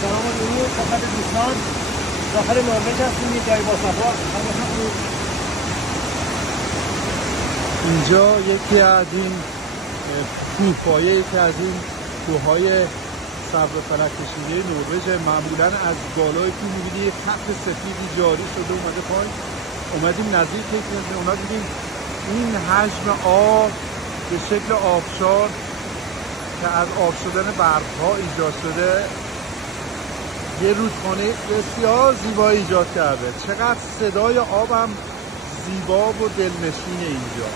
سلام و درود خدمت دوستان. داخل نروژ هستیم، یه جای باصفا. اینجا یکی از این کوهپایه، یکی از این کوههای صبر فلک کشیده نروژ. معمولا از بالای کوه می‌بینی یه خط سفیدی جاری شده اومده پایین. اومدیم نزدیک اونا دیدیم این حجم آب به شکل آبشار که از آب شدن برف‌ها ایجاد شده یه رودخانه بسیار زیبایی ایجاد کرده. چقدر صدای آبم زیبا و دلنشین اینجا.